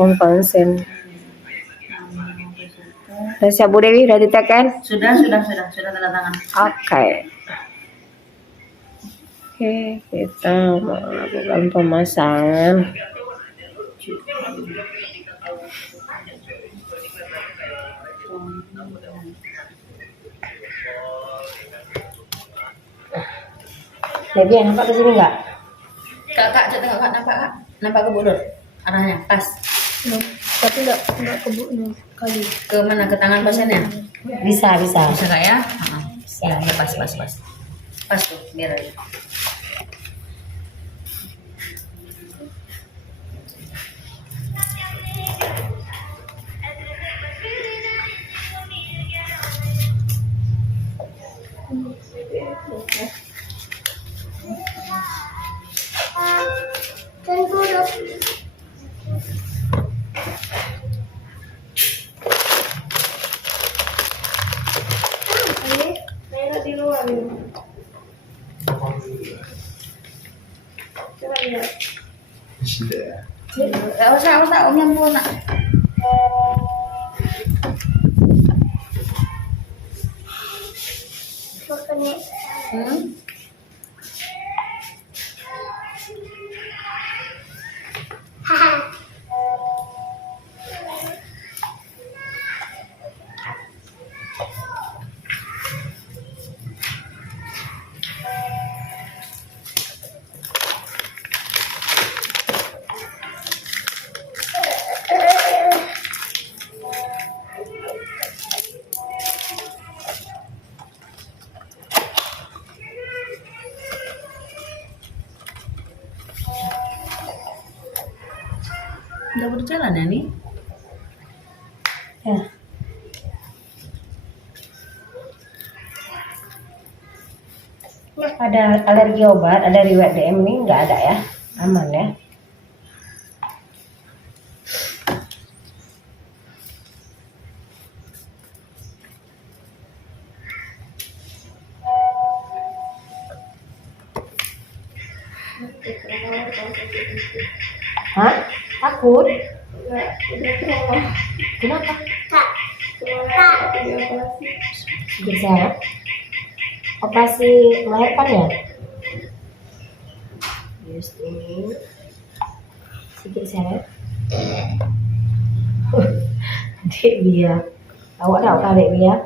pom konsen. Dan siap Bu Dewi, udah ditekan? Sudah tanda tangan. Oke, kita melakukan pemasangan. Debbie, nampak ke sini nggak? Kak, tengok Kak, nampak ke bodoh arahnya, pas. Tapi nggak kebun kali. Ke mana? Ke tangan pasiennya? Bisa. Bisa Kak ya? Ya, pas. Pas tuh, biar aja. Di luar ya. Coba lihat. Usah, Om yang nak. Makanya. Udah berjalan ya nih? Ya. Ada alergi obat, ada riwayat DM ini nggak ada ya? Aman ya? Hah? Takut? Kenapa? Bisa. Operasi melahirkan ya? Yes, ini sedikit seret. Dek Bia, awak tahu kan Dek Bia?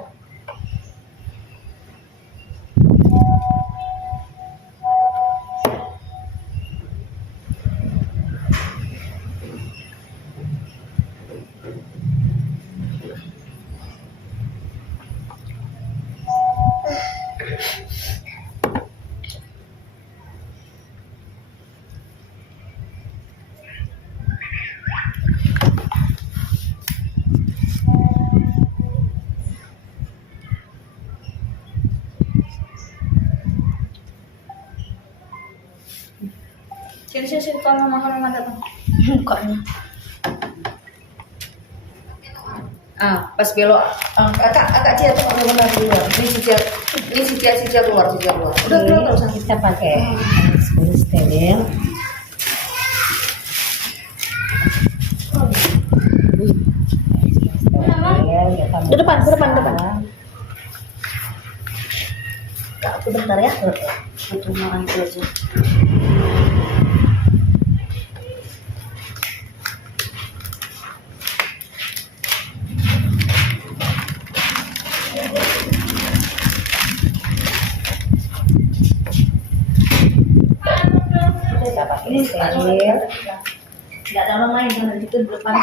Sini, tolong mama datang. Mukanya. Pas belok. Kakak Cia tuh benar keluar. Ini si Cia keluar. Udah keluar usah. Kita pakai masker steril. Ke depan. Kak, aku bentar ya. Satu orang itu aja. Kita pakai steril. Nggak ada orang lain yang di depan.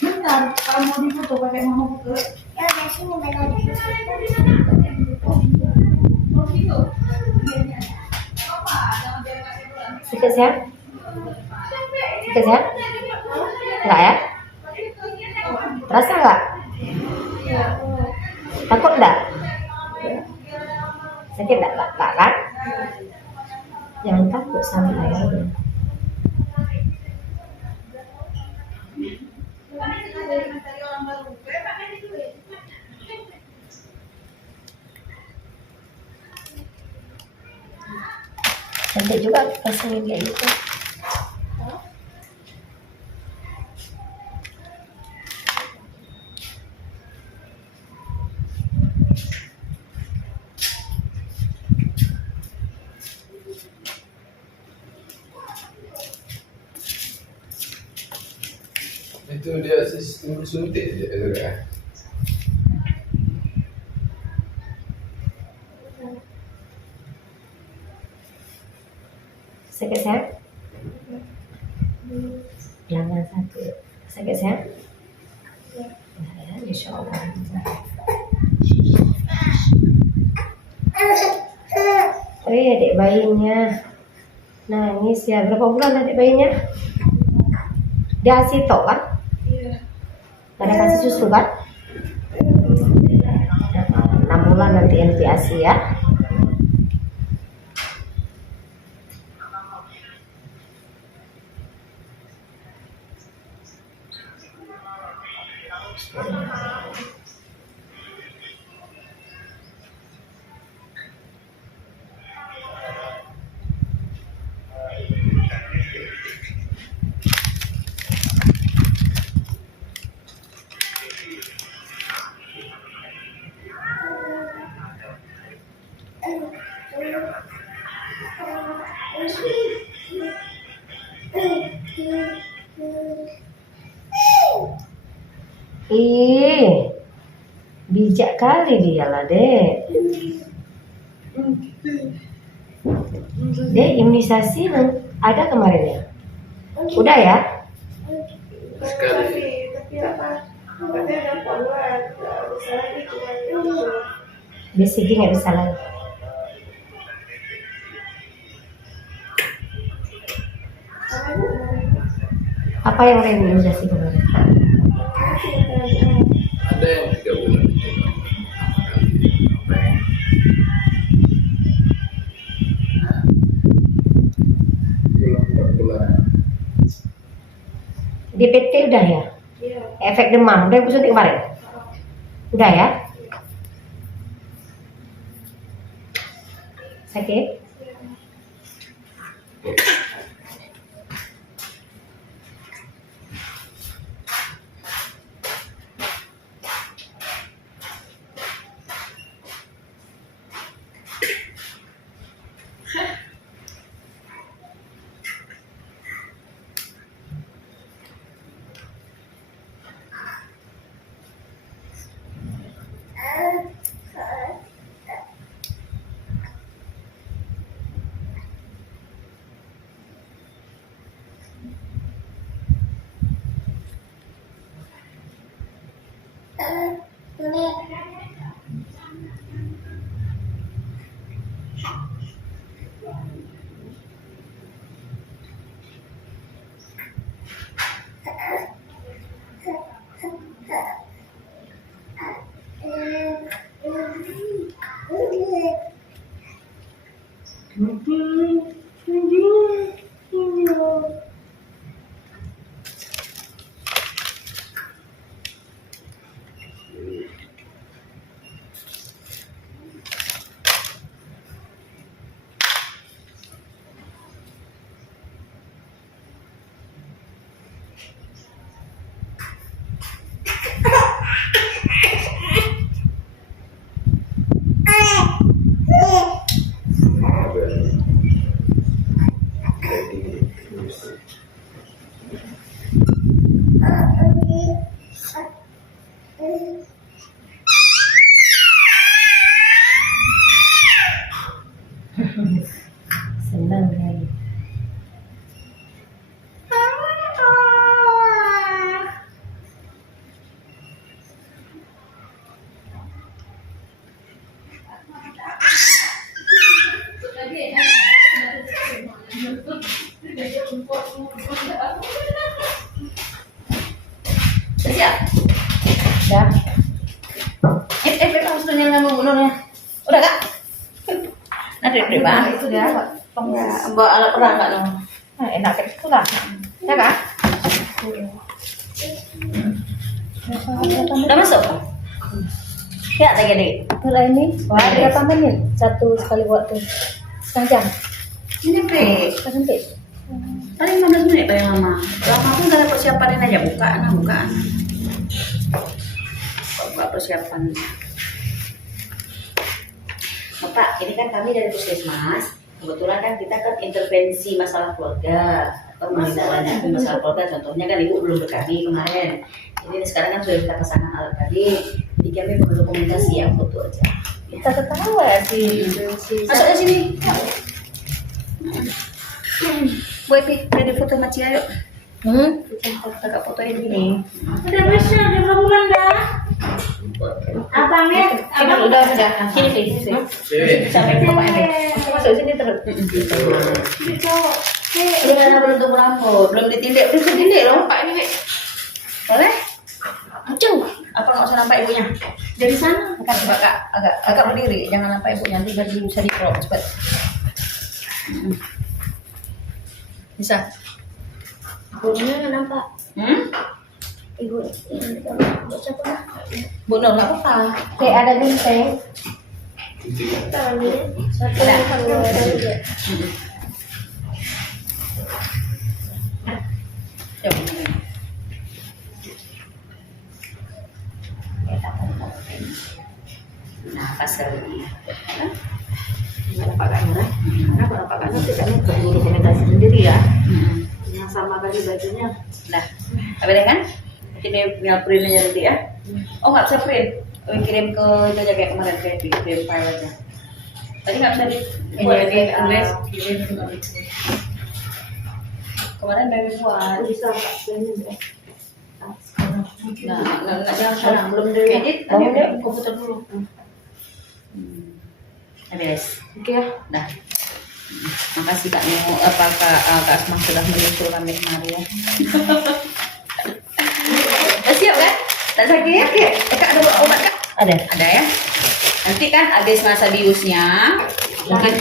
Bentar, kalau mau difoto pakai mama foto. Ya, sini benar. Sedikit sehat? Enggak ya? Terasa enggak? Takut enggak? Sakit enggak? Enggak kan? Jangan takut, santai aja. Cantik juga kasih kayak gitu. Itu dia sistem suntik dia itu kan. Sakit sehat? Jangan sakit. Sakit sehat? Ya, insya Allah. Oh iya, adik bayinya nangis ya. Berapa bulan adik bayinya? Dia ASI tok kan? Iya. Ada kasih susu kan? 6 bulan nanti NP ASI ya. Ih, bijak kali dia lah, Dek. Dek, imunisasi ada kemarin ya? Udah ya? Sekali. Tapi apa? Katanya ada keluar. Nggak bisa lagi keluar. BCG nggak bisa lagi. Apa yang reimunisasi kemarin? Ada yang 3 bulan itu. Apa yang? Bulan 4 bulan. DPT udah ya? Iya. Efek demam, udah ibu suntik kemarin? Udah ya? Sakit? Senang kali. Siap. Dah. Kamu sudah nyalakan gubernurnya. Udah kak? Nanti Pak. Itu dia, Pak. Ya, bawa alat perang kak dong. Nah, enak kayak itu lah. Ya Kak? Udah masuk? Ya, lagi deh. Mulai ini, Wah, berapa menit? Satu sekali waktu. Setengah jam. Ini P. Sampai. Paling 15 menit paling lama. Lama pun udah persiapanin aja bukaan. Buka persiapan. Bapak, ini kan kami dari Puskesmas. Kebetulan kan kita kan intervensi masalah keluarga atau tahu menindaklanjuti masalah keluarga. Contohnya kan ibu belum berkali kemarin, jadi sekarang kan sudah kita pasangan alat tadi, jadi kami perlu komunikasi yang foto aja. Kita ketawa ya si Masuknya sini. Buat pilih foto Macia yuk. Kakak fotoin gini. Udah bisa, udah berapa bulan dah? Abangnya, abang Udah. Sini. Sampai bapaknya. masuk sini terus. Ini cowok. Belum tumbuh rambut, belum ditindik. Terus ditindik loh Pak ini. Boleh? Ancung. Apa nggak usah nampak ibunya? Dari sana. Coba Kak, agak berdiri, jangan nampak ibunya, nanti biar bisa di-crop cepat. Bisa. Ibunya nggak nampak. Ibu siapa? Bu Nur nggak apa-apa. Kayak ada bintang. Tangannya. Satu dua tiga. Coba. Nah, pas kali. Kenapa Pak Kanur tidaknya berdokumentasi sendiri ya? Yang sama tadi bajunya. Nah, apa deh kan? Ini tinggal print aja nanti ya. Oh nggak bisa print, kirim ke itu aja kayak kemarin kayak kirim file aja. Tadi nggak bisa dibuat di tulis, kirim kemarin dari buat. Bisa Pak ini ya. Nah, nggak jangan sekarang belum edit, Mau nanti deh. komputer dulu. Beres. Oke ya. Dah. Makasih Kak Nemo, Kak Asma sudah menyusul kami kemari ya. Siap kan? Tak sakit ya? Kak ada obat Kak? Ada. Ada ya. Nanti kan habis masa biusnya, mungkin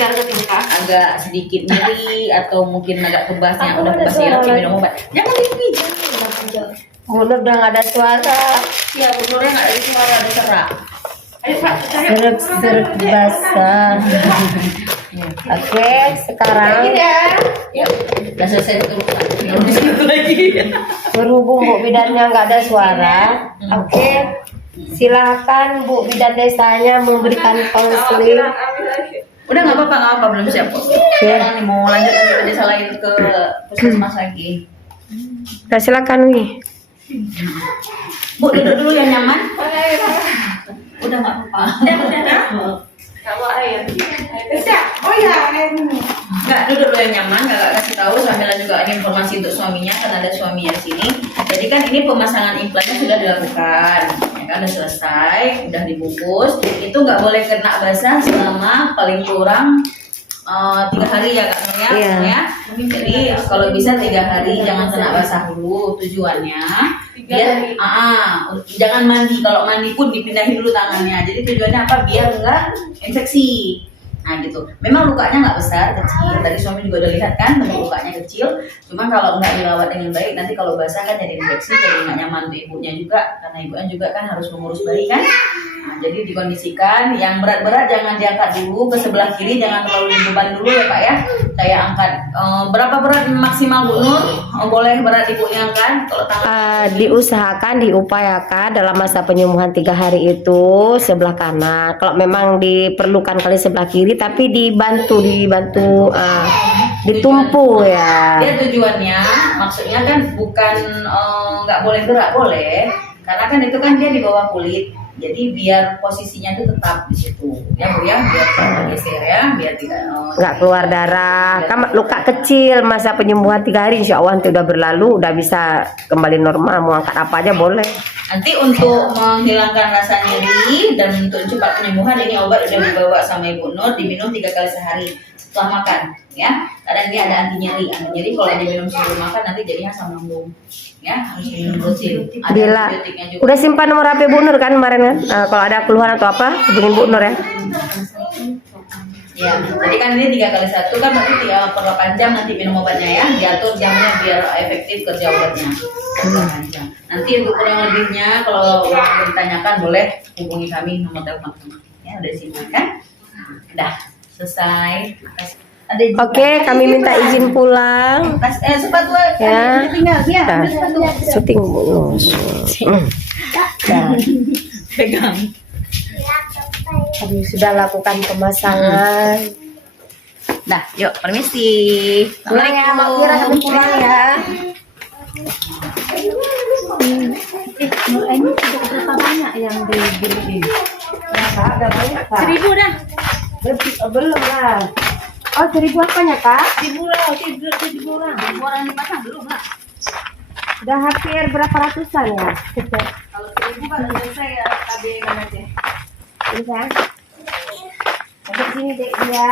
agak sedikit nyeri atau mungkin agak kebasnya udah kebas ya, minum obat. Jangan dipijat. Mulut udah nggak ada suara. Iya, benurnya nggak ada suara, ada serak. Ayo Kak, cari. Seruk basah. Oke, sekarang Yuk, udah selesai tuh. Satu lagi. berhubung Bu Bidannya nggak ada suara, oke, silakan Bu Bidan desanya memberikan konseling. Udah nggak apa-apa, belum siap kok. Jangan nih, mau lanjut nanti disalahin ke puskesmas lagi. Nah, silakan Wi. Bu, duduk dulu yang nyaman. Udah nggak apa-apa. Oh ya, Nggak, duduk dulu yang nyaman. Kakak kasih tahu sambil juga ini informasi untuk suaminya, kan ada suaminya di sini. Jadi kan ini pemasangan implannya sudah dilakukan, ya kan, udah selesai, udah dibungkus. Itu nggak boleh kena basah selama paling kurang 3 hari ya Kak Nur ya. Iya. Ya. Jadi kalau bisa 3 hari jangan kena basah dulu. Tujuannya biar jangan mandi. Kalau mandi pun dipindahin dulu tangannya. Jadi tujuannya apa? Biar enggak infeksi. Nah gitu. Memang lukanya nggak besar, kecil. Tadi suami juga udah lihat kan, memang lukanya kecil. Cuma kalau nggak dirawat dengan baik, nanti kalau basah kan jadi infeksi, jadi nggak nyaman untuk ibunya juga. Karena ibunya juga kan harus mengurus bayi kan. Nah, jadi dikondisikan yang berat-berat jangan diangkat dulu ke sebelah kiri, jangan terlalu dibeban dulu ya Pak ya. Saya angkat berapa berat maksimal Bu Nur? Boleh berat ibu yang angkat kalau tangan. Diusahakan, diupayakan dalam masa penyembuhan 3 hari itu sebelah kanan. Kalau memang diperlukan kali sebelah kiri, tapi dibantu ditumpu ya. Dia tujuannya, maksudnya kan bukan nggak boleh gerak, boleh. Karena kan itu kan dia di bawah kulit. Jadi biar posisinya itu tetap di situ, ya Bu ya, biar tidak geser ya, biar tidak Nggak keluar darah. Kan luka kecil, masa penyembuhan 3 hari insya Allah nanti udah berlalu, udah bisa kembali normal, mau angkat apa aja boleh. Nanti untuk menghilangkan rasa nyeri dan untuk cepat penyembuhan, ini obat udah dibawa sama Ibu Nur, diminum 3 kali sehari setelah makan, ya. Karena ini ada anti nyeri. Anti nyeri kalau diminum sebelum makan nanti jadinya asam lambung, ya. Harus minum rutin. Ada Bila antibiotiknya juga. udah simpan nomor HP Bu Nur kan kemarin kan? Kalau ada keluhan atau apa, hubungin Bu Nur ya. Ya, jadi kan ini 3 kali 1 kan berarti per 8 jam nanti minum obatnya ya. Diatur jamnya biar efektif kerja obatnya. 8 jam. Nanti untuk kurang lebihnya kalau ditanyakan boleh hubungi kami nomor telepon. Ya, udah sini kan? Udah selesai. Ada juga. Oke, kami minta izin pulang. Sepatu Ya. tinggal ya, Nah, ambil sepatu. syuting Bu Nur. Nah, Pegang. kami sudah lakukan pemasangan. Nah, yuk permisi. Pulang ya, Mbak Kira, kami pulang ya. Ini sudah berapa banyak yang dibeli? Kak, udah banyak Kak. 1000 dah. Belum lah. Oh 1000 apanya Kak? 1000 lah, 1000 orang. 1000 orang dipasang belum lah. Udah hampir berapa ratusan ya? Kalau 1000 kan udah selesai ya KB kan aja. Ini kan? Sampai sini dek ya.